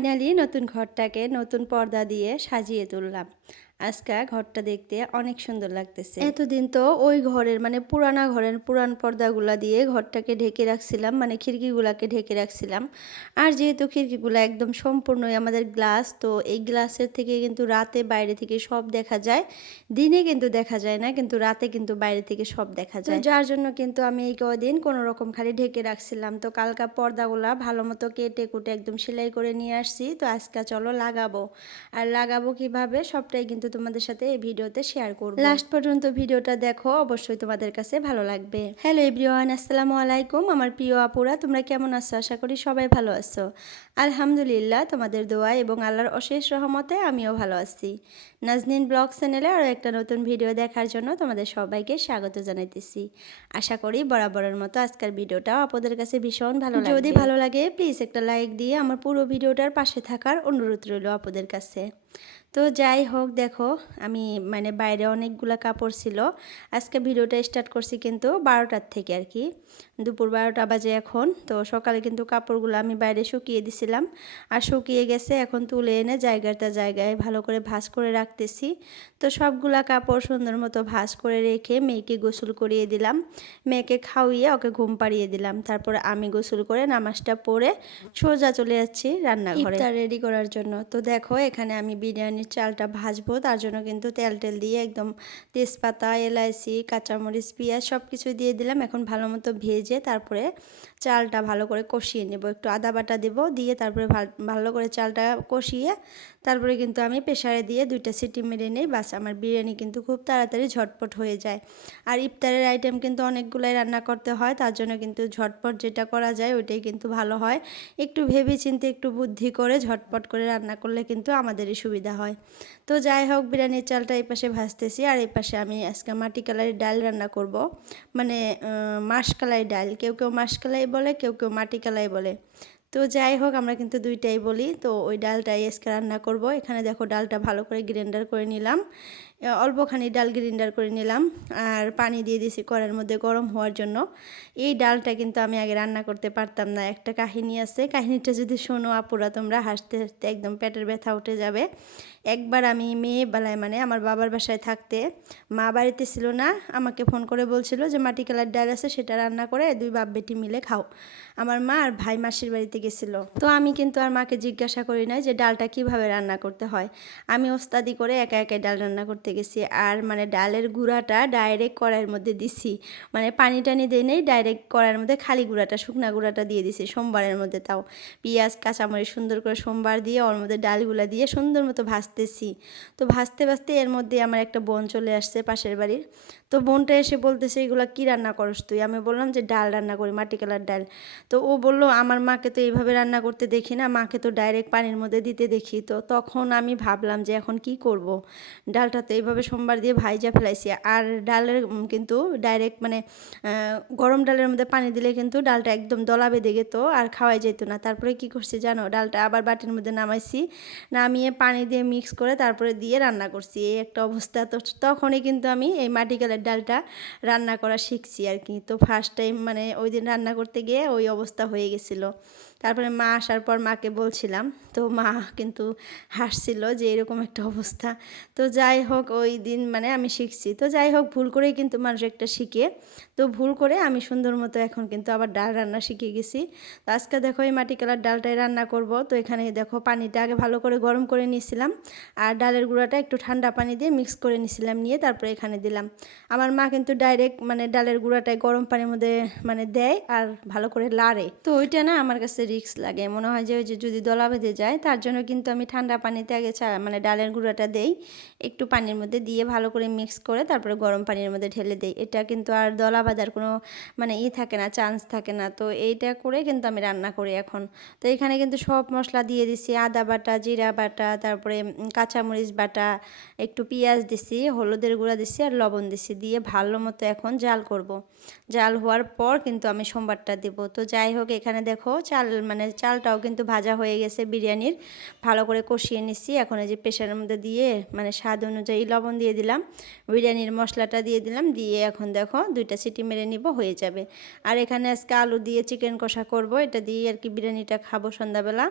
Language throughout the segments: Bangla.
ফাইনালি নতুন ঘরটাকে নতুন পর্দা দিয়ে সাজিয়ে তুললাম। আজকে ঘরটা দেখতে অনেক সুন্দর লাগতেছে। এতদিন তো ওই ঘরের মানে পুরানা ঘরের পুরান পর্দাগুলা দিয়ে ঘরটাকে ঢেকে রাখছিলাম, মানে খিড়কিগুলাকে ঢেকে রাখছিলাম। আর যেহেতু খিড়কিগুলো একদম সম্পূর্ণই আমাদের গ্লাস, তো এই গ্লাসের থেকে কিন্তু রাতে বাইরে থেকে সব দেখা যায়। দিনে কিন্তু দেখা যায় না, কিন্তু রাতে কিন্তু বাইরে থেকে সব দেখা যায়। তো যার জন্য কিন্তু আমি এই কদিন কোনো রকম খালি ঢেকে রাখছিলাম। তো কালকা পর্দাগুলা ভালো মতো কেটে কুটে একদম সেলাই করে নিয়ে আসছি। তো আজকে চলো লাগাবো। আর লাগাবো কিভাবে সবটাই কিন্তু তোমাদের সাথে এই ভিডিওতে শেয়ার করব। লাস্ট পর্যন্ত ভিডিওটা দেখো, অবশ্যই তোমাদের কাছে ভালো লাগবে। হ্যালো এভরিওয়ান, আসসালামু আলাইকুম আমার প্রিয় আপুরা, তোমরা কেমন আছো? আশা করি সবাই ভালো আছো। আলহামদুলিল্লাহ, তোমাদের দোয়া এবং আল্লাহর অশেষ রহমতে আমিও ভালো আছি। নাজনীন ব্লগ চ্যানেলে আরও একটা নতুন ভিডিও দেখার জন্য তোমাদের সবাইকে স্বাগত জানাইতেছি। আশা করি বরাবরের মতো আজকের ভিডিওটাও আপনাদের কাছে ভীষণ ভালো লাগবে। যদি ভালো লাগে প্লিজ একটা লাইক দিয়ে আমার পুরো ভিডিওটার পাশে থাকার অনুরোধ রইল আপনাদের কাছে। তো যাই হোক, দেখো আমি মানে বাইরে অনেকগুলো কাপড় ছিল। আজকে ভিডিওটা স্টার্ট করছি কিন্তু 12টার থেকে আর কি, দুপুর 12টা বাজে এখন। তো সকালে কিন্তু কাপড়গুলো আমি বাইরে শুকিয়ে দিছিলাম, আর শুকিয়ে গেছে। এখন তুলে এনে জায়গায় ভালো করে ভাঁজ করে রাখতেছি। তো সবগুলা কাপড় সুন্দর মতো ভাঁজ করে রেখে মেয়েকে গোসল করিয়ে দিলাম, মেয়েকে খাওয়িয়ে ওকে ঘুম পাড়িয়ে দিলাম। তারপরে আমি গোসল করে নামাজটা পড়ে সোজা চলে যাচ্ছি রান্নাঘরে ইফতার রেডি করার জন্য। তো দেখো এখানে আমি বিরিয়ানির চালটা ভাজবো, তার জন্য কিন্তু তেল দিয়ে একদম তেজপাতা, এলাইচি, কাঁচামরিচ, পেঁয়াজ সব কিছু দিয়ে দিলাম। এখন ভালো মতো ভেজে তারপরে চালটা ভালো করে কষিয়ে নেব, একটু আদা বাটা দেব, দিয়ে তারপরে ভালো করে চালটা কষিয়ে তারপরে কিন্তু আমি প্রেসারে দিয়ে 2টা সিটি মেরে নেই। বাস আমার বিরিয়ানি কিন্তু খুব তাড়াতাড়ি ঝটপট হয়ে যায়। আর ইফতারের আইটেম কিন্তু অনেকগুলাই রান্না করতে হয়, তার জন্য কিন্তু ঝটপট যেটা করা যায় ওইটাই কিন্তু ভালো হয়। একটু ভেবে চিন্তে একটু বুদ্ধি করে ঝটপট করে রান্না করলে কিন্তু আমাদেরই সুবিধা হয়। তো যাই হোক, বিরিয়ানির চালটা এই পাশে ভাজতেছি, আর এই পাশে আমি আজকে মাটি কালারের ডাল রান্না করব, মানে মাসকলাই ডাল। কেউ মাসকলাই বলে, কেউ মাটি কালাই বলে। তো যাই হোক, আমরা কিন্তু দুইটাই বলি। তো ওই ডালটাই আজকে রান্না করব। এখানে দেখো ডালটা ভালো করে গ্রাইন্ডার করে নিলাম, অল্পখানি ডাল গ্রাইন্ডার করে নিলাম, আর পানি দিয়ে দিয়েছি কড়াইয়ের মধ্যে গরম হওয়ার জন্য। এই ডালটা কিন্তু আমি আগে রান্না করতে পারতাম না। একটা কাহিনী আছে, কাহিনীটা যদি শোনো আপুরা তোমরা হাসতে হাসতে একদম পেটের ব্যথা উঠে যাবে। একবার আমি মেয়েবেলায় মানে আমার বাবার বাসায় থাকতে, মা বাড়িতে ছিল না, আমাকে ফোন করে বলছিল যে মাটি কালার ডাল আছে, সেটা রান্না করে 2 বাপ বেটি মিলে খাও। আমার মা আর ভাই মাসির বাড়িতে গেছিল। তো আমি কিন্তু আর মাকে জিজ্ঞাসা করি না যে ডালটা কিভাবে রান্না করতে হয়। আমি ওস্তাদি করে একা ডাল রান্না করতে গেছি। আর মানে ডালের গুঁড়াটা ডাইরেক্ট কড়াইয়ের মধ্যে দিছি, মানে পানি টানি দিয়ে নেই, ডাইরেক্ট কড়াইয়ের মধ্যে খালি গুঁড়াটা, শুকনা গুঁড়াটা দিয়ে দিছি সোমবারের মধ্যে। তাও পেঁয়াজ কাঁচামরিচ সুন্দর করে সোমবার দিয়ে ওর মধ্যে ডালগুলা দিয়ে সুন্দর মতো ভাজতেছি। তো ভাজতে এর মধ্যে আমার একটা বোন চলে আসছে পাশের বাড়ির। তো বোনটা এসে বলতেছে এগুলো কি রান্না করস তুই? আমি বললাম যে ডাল রান্না করি, মাটি কালার ডাল। তো ও বলল আমার মাকে তো এইভাবে রান্না করতে দেখি না, মাকে তো ডাইরেক্ট পানির মধ্যে দিতে দেখি। তো তখন আমি ভাবলাম যে এখন কি করব, ডালটা তো এইভাবে সোমবার দিয়ে ভাইজা ফেলাইছি। আর ডালের কিন্তু ডাইরেক্ট মানে গরম ডালের মধ্যে পানি দিলে কিন্তু ডালটা একদম দলা বেঁধে যেত আর খাওয়াই যেত না। তারপরে কি করছি জানো, ডালটা আবার বাটির মধ্যে নামাইছি, নামিয়ে পানি দিয়ে মিক্স করে তারপরে দিয়ে রান্না করছি। এই একটা অবস্থা। তো তখনই কিন্তু আমি এই মাটি কালের ডালটা রান্না করা শিখছি আর কি। তো ফার্স্ট টাইম মানে ওই দিন রান্না করতে গিয়ে ওই অবস্থা হয়ে গেছিলো। তারপরে মা আসার পর মাকে বলছিলাম, তো মা কিন্তু হাসছিল যে এরকম একটা অবস্থা। তো যাই হোক, ওই দিন মানে আমি শিখছি। তো যাই হোক, ভুল করেই কিন্তু মানুষ একটা শিখে। তো ভুল করে আমি সুন্দর মতো এখন কিন্তু আবার ডাল রান্না শিখে গেছি। তো আজকে দেখো এই মাটি কালার ডালটাই রান্না করব। তো এখানে দেখো পানিটা আগে ভালো করে গরম করে নিয়েছিলাম, আর ডালের গুঁড়াটা একটু ঠান্ডা পানি দিয়ে মিক্স করে নিয়েছিলাম, নিয়ে তারপরে এখানে দিলাম। আমার মা কিন্তু ডাইরেক্ট মানে ডালের গুঁড়াটাই গরম পানির মধ্যে মানে দেয় আর ভালো করে লাড়ে। তো ওইটা না আমার কাছে রিস্ক লাগে, মনে হয় যে ওই যে যদি দলা বেঁধে যায়, তার জন্য কিন্তু আমি ঠান্ডা পানিতে আগে মানে ডালের গুঁড়াটা দেই, একটু পানির মধ্যে দিয়ে ভালো করে মিক্স করে তারপরে গরম পানির মধ্যে ঢেলে দেই। এটা কিন্তু আর দলা বাঁধার কোনো মানে থাকে না, চান্স থাকে না। তো এইটা করে কিন্তু আমি রান্না করি এখন। তো এখানে কিন্তু সব মশলা দিয়ে দিছি, আদা বাটা, জিরা বাটা, তারপরে কাঁচামরিচ বাটা, একটু পেঁয়াজ দিছি, হলুদের গুঁড়া দিছি আর লবণ দিছি, দিয়ে ভালো মতো এখন জাল করব। জাল হওয়ার পর কিন্তু আমি সোমবারটা দেব। তো যাই হোক, এখানে দেখো চাল মানে চালটাও কিন্তু ভাজা হয়ে গেছে বিরিয়ানির, ভালো করে কষিয়ে নিচ্ছি। এখন এই যে প্রেশারের মধ্যে দিয়ে মানে স্বাদ অনুযায়ী লবণ দিয়ে দিলাম, বিরিয়ানির মশলাটা দিয়ে দিলাম, দিয়ে এখন দেখো 2টা সিটি মেরে নিব, হয়ে যাবে। আর এখানে আজকে আলু দিয়ে চিকেন কষা করব, এটা দিয়ে আর কি বিরিয়ানিটা খাবো সন্ধ্যাবেলা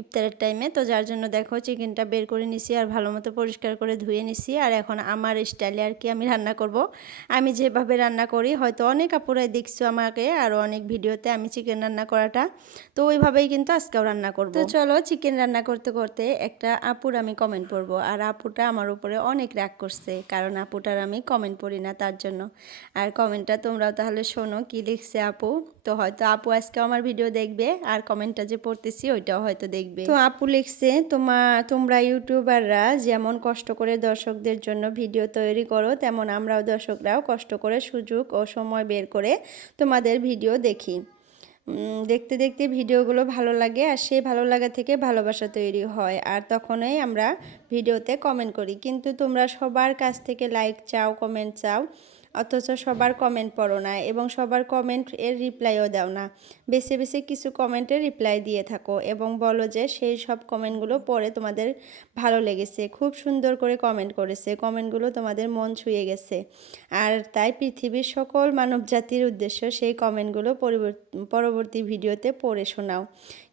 ইফতারের টাইমে। তো যার জন্য দেখো চিকেনটা বের করে নিছি আর ভালো মতো পরিষ্কার করে ধুয়ে নিছি। আর এখন আমার স্টাইলে আর কি আমি রান্না করব, আমি যেভাবে রান্না করি, হয়তো অনেক আপুরাই দেখছো আমাকে আরও অনেক ভিডিওতে আমি চিকেন রান্না করাটা, তো ওইভাবেই কিন্তু আজকেও রান্না করব। তো চলো চিকেন রান্না করতে করতে একটা আপুর আমি কমেন্ট পড়বো, আর আপুটা আমার উপরে অনেক রাগ করছে, কারণ আপুটার আমি কমেন্ট পড়ি না তার জন্য। আর কমেন্টটা তোমরাও তাহলে শোনো কি লিখছে আপু। তো হয়তো আপু আজকে আমার ভিডিও দেখবে, আর কমেন্টটা যে পড়তেছি ওইটাও হয়তো দেখবে। তো আপু লিখছে, তোমরা ইউটিউবাররা যেমন কষ্ট করে দর্শকদের জন্য ভিডিও তৈরি করো, তেমন আমরাও দর্শকরাও কষ্ট করে সুযোগ ও সময় বের করে তোমাদের ভিডিও দেখি। দেখতে দেখতে ভিডিওগুলো ভালো লাগে, আর সেই ভালো লাগা থেকে ভালোবাসা তৈরি হয়, আর তখনই আমরা ভিডিওতে কমেন্ট করি। কিন্তু তোমরা সবার কাছ থেকে লাইক চাও, কমেন্ট চাও, অথচ সবার কমেন্ট পড়ো না এবং সবার কমেন্ট এর রিপ্লাইও দাও না। বেছে বেছে কিছু কমেন্টের রিপ্লাই দিয়ে থাকো এবং বলো যে সেই সব কমেন্টগুলো পড়ে তোমাদের ভালো লেগেছে, খুব সুন্দর করে কমেন্ট করেছে, কমেন্টগুলো তোমাদের মন ছুঁয়ে গেছে। আর তাই পৃথিবীর সকল মানব জাতির উদ্দেশ্য সেই কমেন্টগুলো পরবর্তী ভিডিওতে পড়ে শোনাও।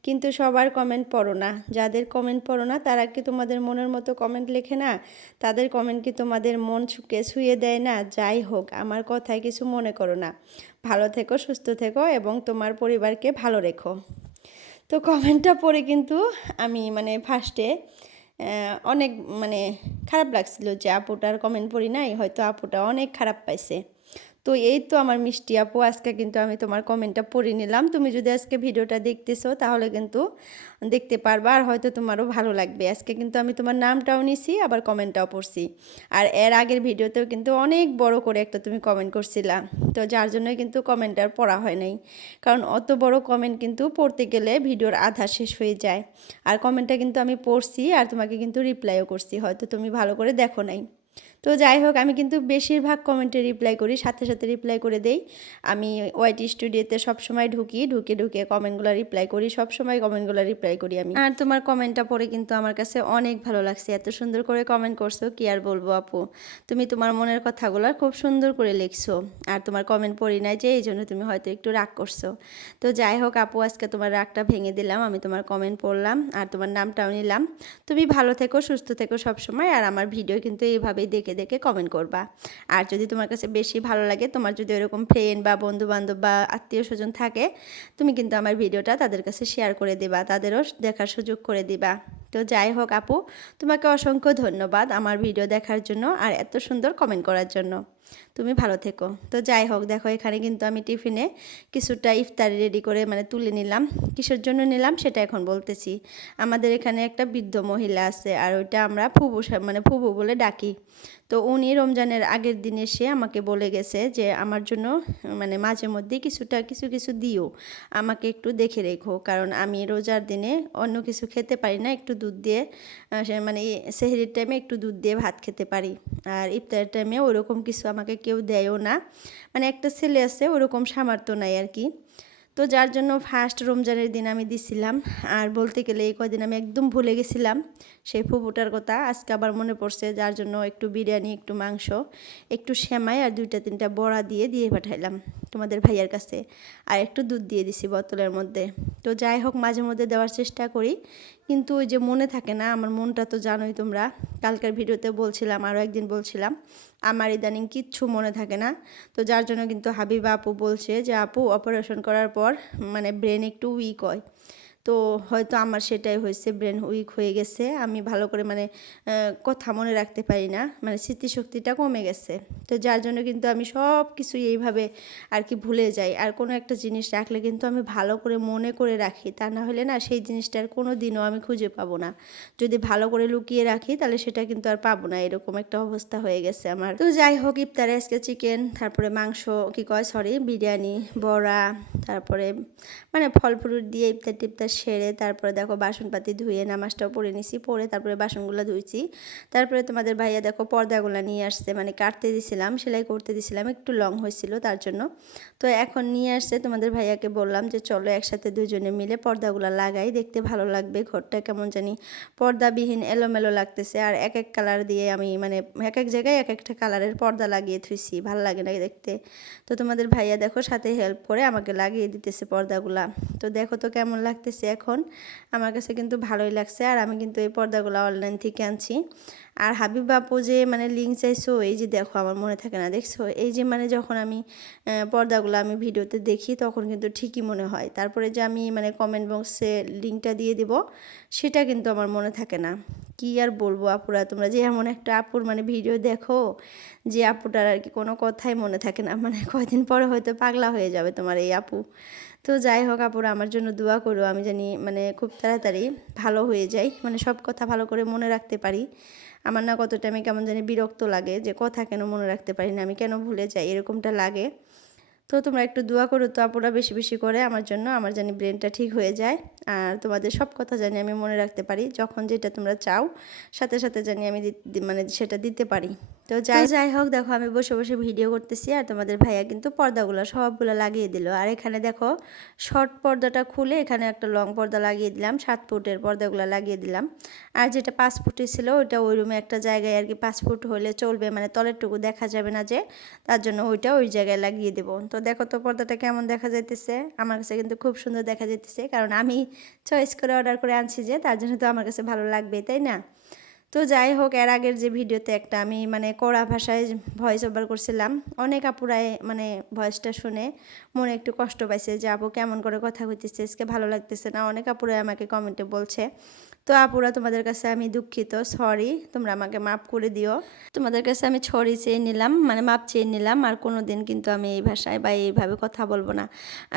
কিন্তু সবার কমেন্ট পড়ো না। যাদের কমেন্ট পড়ো না তারা কি তোমাদের মনের মতো কমেন্ট লেখে না? তাদের কমেন্ট কি তোমাদের মন ছুঁয়ে দেয় না? যাই হোক, আমার কথায় কিছু মনে করো না। ভালো থেকো, সুস্থ থেকো এবং তোমার পরিবারকে ভালো রেখো। তো কমেন্টটা পড়ে কিন্তু আমি মানে ফার্স্টে অনেক মানে খারাপ লাগছিল যে আপুটার কমেন্ট পড়ি নাই, হয়তো আপুটা অনেক খারাপ পাইছে। তো এই তো আমার মিষ্টি আপু, আজকে কিন্তু আমি তোমার কমেন্টটা পড়ে নিলাম। তুমি যদি আজকে ভিডিওটা দেখতেছো তাহলে কিন্তু দেখতে পারবা, আর হয়তো তোমারও ভালো লাগবে। আজকে কিন্তু আমি তোমার নামটাও নিছি, আবার কমেন্টটাও পড়ছি। আর এর আগের ভিডিওতেও কিন্তু অনেক বড় করে একটা তুমি কমেন্ট করছিলা, তো যার জন্যই কিন্তু কমেন্টটা আর পড়া হয় নাই, কারণ অত বড় কমেন্ট কিন্তু পড়তে গেলে ভিডিওর আধা শেষ হয়ে যায়। আর কমেন্টটা কিন্তু আমি পড়ছি আর তোমাকে কিন্তু রিপ্লাইও করছি, হয়তো তুমি ভালো করে দেখো নাই। তো যাই হোক, আমি কিন্তু বেশিরভাগ কমেন্টে রিপ্লাই করি, সাথে সাথে রিপ্লাই করে দেই। আমি ওয়াইটি স্টুডিওতে সবসময় ঢুকে কমেন্টগুলো রিপ্লাই করি, সবসময় কমেন্টগুলো রিপ্লাই করি আমি। আর তোমার কমেন্টটা পড়ে কিন্তু আমার কাছে অনেক ভালো লাগছে, এত সুন্দর করে কমেন্ট করছো, কি আর বলবো আপু। তুমি তোমার মনের কথাগুলো খুব সুন্দর করে লিখছো, আর তোমার কমেন্ট পড়ি নাই যে এই জন্য তুমি হয়তো একটু রাগ করছো। তো যাই হোক আপু, আজকে তোমার রাগটা ভেঙে দিলাম, আমি তোমার কমেন্ট পড়লাম আর তোমার নামটাও নিলাম। তুমি ভালো থেকো, সুস্থ থেকো সবসময়, আর আমার ভিডিও কিন্তু এইভাবেই দেখে দেখে কমেন্ট করবা। আর যদি তোমার কাছে বেশি ভালো লাগে, তোমার যদি এরকম ফ্রেন্ড বা বন্ধু বান্ধব বা আত্মীয় স্বজন থাকে, তুমি কিন্তু আমার ভিডিওটা তাদের কাছে শেয়ার করে দিবা, তাদেরও দেখার সুযোগ করে দিবা। তো যাই হোক আপু, তোমাকে অসংখ্য ধন্যবাদ আমার ভিডিও দেখার জন্য আর এত সুন্দর কমেন্ট করার জন্য। তুমি ভালো থেকো। তো যাই হোক, দেখো এখানে কিন্তু আমি টিফিনে কিছুটা ইফতারি রেডি করে মানে তুলে নিলাম। কিসের জন্য নিলাম সেটা এখন বলতেছি। আমাদের এখানে একটা বৃদ্ধ মহিলা আছে, আর ওইটা আমরা ফুবু বলে ডাকি। তো উনি রমজানের আগের দিন এসে আমাকে বলে গেছে যে আমার জন্য মানে মাঝে মধ্যে কিছু দিও, আমাকে একটু দেখে রেখো, কারণ আমি রোজার দিনে অন্য কিছু খেতে পারি না, একটু দুধ দিয়ে মানে সেহরির টাইমে একটু দুধ দিয়ে ভাত খেতে পারি, আর ইফতারের টাইমে ওরকম কিছু আমাকে কেউ দেয়ও না, মানে একটা ছেলে আছে ওরকম সামর্থ্য নাই আর কি। তো যার জন্য ফার্স্ট রমজানের দিন আমি দিছিলাম, আর বলতে গেলে এই কদিন আমি একদম ভুলে গেছিলাম সেই ফুপুটার কথা, আজকে আবার মনে পড়ছে, যার জন্য একটু বিরিয়ানি, একটু মাংস, একটু সেমাই আর 2-3টা বড়া দিয়ে পাঠাইলাম তোমাদের ভাইয়ার কাছে, আর একটু দুধ দিয়ে দিছি বোতলের মধ্যে। তো যাই হোক, মাঝে মধ্যে দেওয়ার চেষ্টা করি, কিন্তু ওই যে মনে থাকে না, আমার মনটা তো জানোই তোমরা, কালকের ভিডিওতে বলছিলাম, আরও একদিন বলছিলাম আমার ইদানিং কিচ্ছু মনে থাকে না। তো যার জন্য কিন্তু হাবিবা আপু বলছে যে আপু অপারেশন করার পর মানে ব্রেন একটু উইক হয়, তো হয়তো আমার সেটাই হয়েছে, ব্রেন উইক হয়ে গেছে, আমি ভালো করে মানে কথা মনে রাখতে পারি না, মানে স্মৃতিশক্তিটা কমে গেছে। তো যার জন্য কিন্তু আমি সব কিছুই এইভাবে আর কি ভুলে যাই, আর কোনো একটা জিনিস রাখলে কিন্তু আমি ভালো করে মনে করে রাখি, তা না হলে না সেই জিনিসটার কোনো দিনও আমি খুঁজে পাবো না। যদি ভালো করে লুকিয়ে রাখি তাহলে সেটা কিন্তু আর পাবো না, এরকম একটা অবস্থা হয়ে গেছে আমার। তো যাই হোক, ইফতারে আজকে চিকেন, তারপরে মাংস বিরিয়ানি, বড়া, তারপরে মানে ফল ফ্রুট দিয়ে ইফতার সেরে তারপরে দেখো বাসনপাতি ধুয়ে নামাজটাও পড়ে নিছি, পরে তারপরে বাসনগুলো ধুইছি। তারপরে তোমাদের ভাইয়া দেখো পর্দাগুলো নিয়ে আসছে, মানে কাটতে দিছিলাম দিছিলাম, সেলাই করতে দিছিলাম, একটু লং হয়েছিল তার জন্য। তো এখন নিয়ে আসছে, তোমাদের ভাইয়াকে বললাম যে চলো একসাথে দুজনে মিলে পর্দাগুলো লাগাই, দেখতে ভালো লাগবে। ঘরটা কেমন জানি পর্দাবিহীন এলোমেলো লাগতেছে, আর এক এক কালার দিয়ে আমি মানে এক এক জায়গায় এক একটা কালারের পর্দা লাগিয়ে থুইছি, ভালো লাগে না দেখতে। তো তোমাদের ভাইয়া দেখো সাথে হেল্প করে আমাকে লাগিয়ে দিতেছে পর্দাগুলা। তো দেখো তো কেমন লাগতেছে এখন, আমার কাছে কিন্তু ভালোই লাগছে। আর আমি কিন্তু এই পর্দাগুলো অনলাইন থেকে আনছি। আর হাবিব আপু যে মানে লিঙ্ক চাইছো, এই যে দেখো আমার মনে থাকে না, দেখছো এই যে মানে যখন আমি পর্দাগুলো আমি ভিডিওতে দেখি তখন কিন্তু ঠিকই মনে হয়, তারপরে যে আমি মানে কমেন্ট বক্সে লিঙ্কটা দিয়ে দিব সেটা কিন্তু আমার মনে থাকে না। কি আর বলবো আপুরা, তোমরা যে এমন একটা আপুর মানে ভিডিও দেখো যে আপুটার আর কি কোনো কথাই মনে থাকে না, মানে কয়দিন পরে হয়তো পাগলা হয়ে যাবে তোমার এই আপু। তো যাই হোক আপুরা, আমার জন্য দোয়া করো, আমি জানি মানে খুব তাড়াতাড়ি ভালো হয়ে যাই, মানে সব কথা ভালো করে মনে রাখতে পারি। আমার না কত টাইমে কেমন জানি বিরক্ত লাগে যে কথা কেন মনে রাখতে পারি না, আমি কেন ভুলে যাই, এরকমটা লাগে। তো তোমরা একটু দোয়া করো তো আপুরা বেশি বেশি করে আমার জন্য, আমার জানি ব্রেনটা ঠিক হয়ে যায়, আর তোমাদের সব কথা জানি আমি মনে রাখতে পারি, যখন যেটা তোমরা চাও সাথে সাথে জানি আমি মানে সেটা দিতে পারি। তো যাই হোক, দেখো আমি বসে বসে ভিডিও করতেছি, আর তোমাদের ভাইয়া কিন্তু পর্দাগুলো সবগুলো লাগিয়ে দিল। আর এখানে দেখো শর্ট পর্দাটা খুলে এখানে একটা লং পর্দা লাগিয়ে দিলাম, 7 ফুটের পর্দাগুলো লাগিয়ে দিলাম। আর যেটা 5 ফুটের ছিল ওইটা ওই রুমে একটা জায়গায় আর কি 5 ফুট হলে চলবে, মানে তলেরটুকু দেখা যাবে না যে, তার জন্য ওইটা ওই জায়গায় লাগিয়ে দেবো। তো দেখো তো পর্দাটা কেমন দেখা যাইতেছে, আমার কাছে কিন্তু খুব সুন্দর দেখা যাইতেছে, কারণ আমি চয়েস করে অর্ডার করে আনছি যে, তার জন্য তো আমার কাছে ভালো লাগবে, তাই না? তো যাই হোক, এর আগের যে ভিডিওতে একটা আমি মানে কড়া ভাষায় ভয়েস ওভার করছিলাম, অনেক আপুরাই মানে ভয়েসটা শুনে মনে একটু কষ্ট পাইছে যে আপু কেমন করে কথা কইতেছে, আজকে ভালো লাগতেছে না, অনেক আপুরাই আমাকে কমেন্টে বলছে। তো আপুরা তোমাদের কাছে আমি দুঃখিত, সরি, তোমরা আমাকে মাফ করে দিও। তোমাদের কাছে আমি সরি চেয়ে নিলাম, মানে মাপ চেয়ে নিলাম, আর কোনো দিন কিন্তু আমি এই ভাষায় বা এইভাবে কথা বলবো না।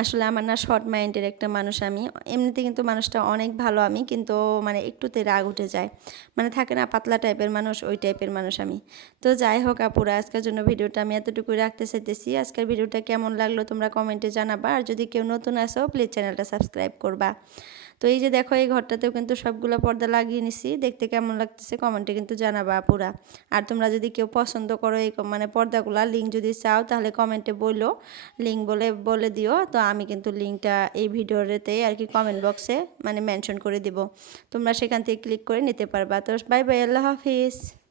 আসলে আমার না শর্ট মাইন্ডের একটা মানুষ আমি, এমনিতে কিন্তু মানুষটা অনেক ভালো আমি, কিন্তু মানে একটুতে রাগ উঠে যায়, মানে থাকে না পাতলা টাইপের মানুষ, ওই টাইপের মানুষ আমি। তো যাই হোক আপুরা, আজকের জন্য ভিডিওটা আমি এতটুকুই রাখতে চাইতেছি। আজকের ভিডিওটা কেমন লাগলো তোমরা কমেন্টে জানাবা, আর যদি কেউ নতুন আসো প্লিজ চ্যানেলটা সাবস্ক্রাইব করবা। তো এই যে দেখো এই ঘরটাতেও কিন্তু সবগুলো পর্দা লাগিয়ে নিছি, দেখতে কেমন লাগতেছে কমেন্টে কিন্তু জানাবা আপুরা। আর তোমরা যদি কেউ পছন্দ করো এই মানে পর্দাগুলা লিঙ্ক যদি চাও তাহলে কমেন্টে বলো, লিঙ্ক বলে দিও, তো আমি কিন্তু লিঙ্কটা এই ভিডিওতে আর কি কমেন্ট বক্সে মানে মেনশন করে দিব, তোমরা সেখান থেকে ক্লিক করে নিতে পারবা। তো বাই বাই, আল্লাহ হাফিজ।